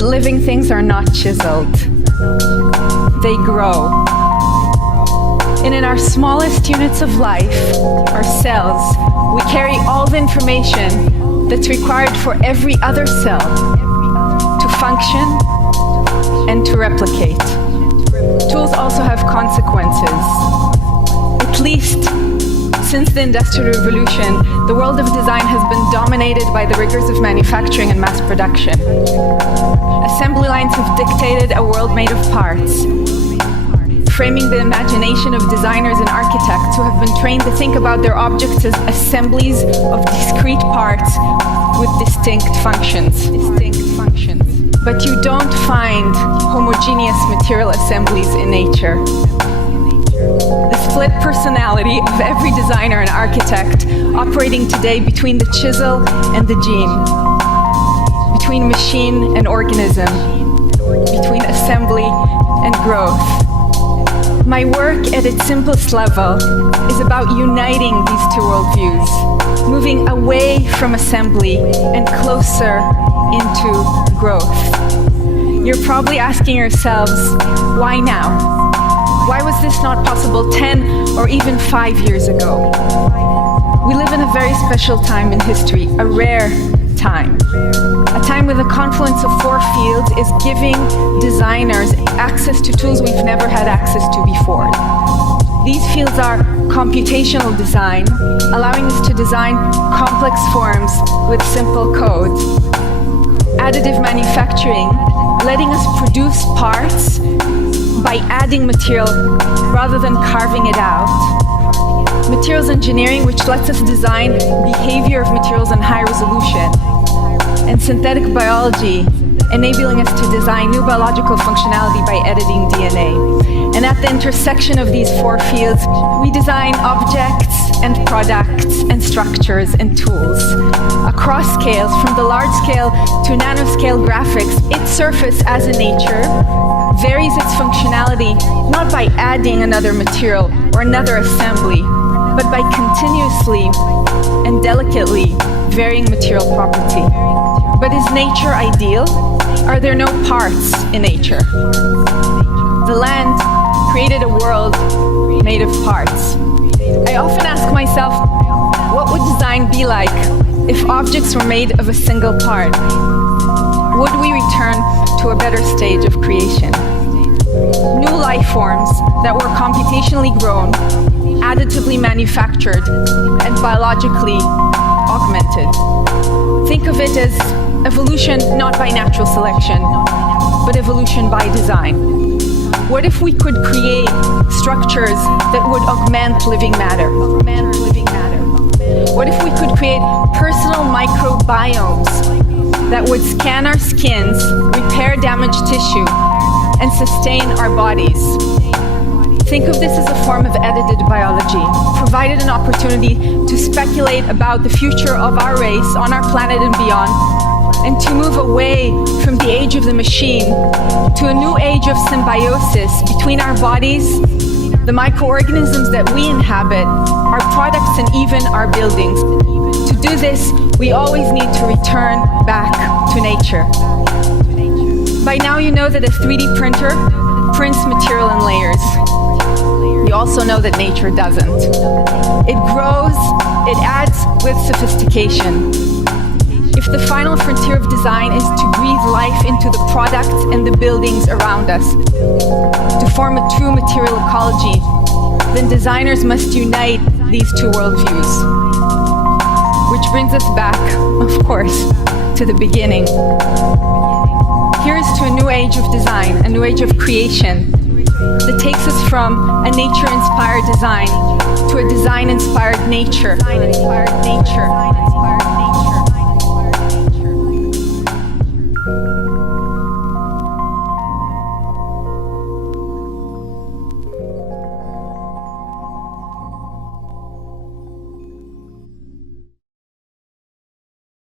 Living things are not chiseled. They grow. And in our smallest units of life, our cells, we carry all the information that's required for every other cell to function and to replicate. Tools also have consequences. At least since the Industrial Revolution, the world of design has been dominated by the rigors of manufacturing and mass production. Assembly lines have dictated a world made of parts, framing the imagination of designers and architects who have been trained to think about their objects as assemblies of discrete parts with distinct functions. But you don't find homogeneous material assemblies in nature. The split personality of every designer and architect operating today between the chisel and the gene, between machine and organism, between assembly and growth. My work at its simplest level is about uniting these two worldviews, moving away from assembly and closer into growth. You're probably asking yourselves, why now? Why was this not possible 10 or even 5 years ago? We live in a very special time in history, a rare time. A time where the confluence of four fields is giving designers access to tools we've never had access to before. These fields are computational design, allowing us to design complex forms with simple code. Additive manufacturing, letting us produce parts by adding material rather than carving it out. Materials engineering, which lets us design behavior of materials in high resolution. And synthetic biology, enabling us to design new biological functionality by editing DNA. And at the intersection of these four fields, we design objects and products and structures and tools. Across scales, from the large scale to nanoscale graphics, its surface as in nature varies its functionality not by adding another material or another assembly, but by continuously and delicately varying material property. But is nature ideal? Are there no parts in nature? The land created a world made of parts. I often ask myself, what would design be like if objects were made of a single part? Would we return to a better stage of creation? New life forms that were computationally grown, additively manufactured, and biologically augmented. Think of it as evolution not by natural selection, but evolution by design. What if we could create structures that would augment living matter? What if we could create personal microbiomes that would scan our skins, repair damaged tissue, and sustain our bodies? Think of this as a form of edited biology, provided an opportunity to speculate about the future of our race on our planet and beyond, and to move away from the age of the machine to a new age of symbiosis between our bodies, the microorganisms that we inhabit, our products, and even our buildings. To do this, we always need to return back to nature. By now you know that a 3D printer prints material in layers. You also know that nature doesn't. It grows, it adds with sophistication. If the final frontier of design is to breathe life into the products and the buildings around us, to form a true material ecology, then designers must unite these two worldviews. Which brings us back, of course, to the beginning. Here's to a new age of design, a new age of creation, that takes us from a nature-inspired design to a design-inspired nature.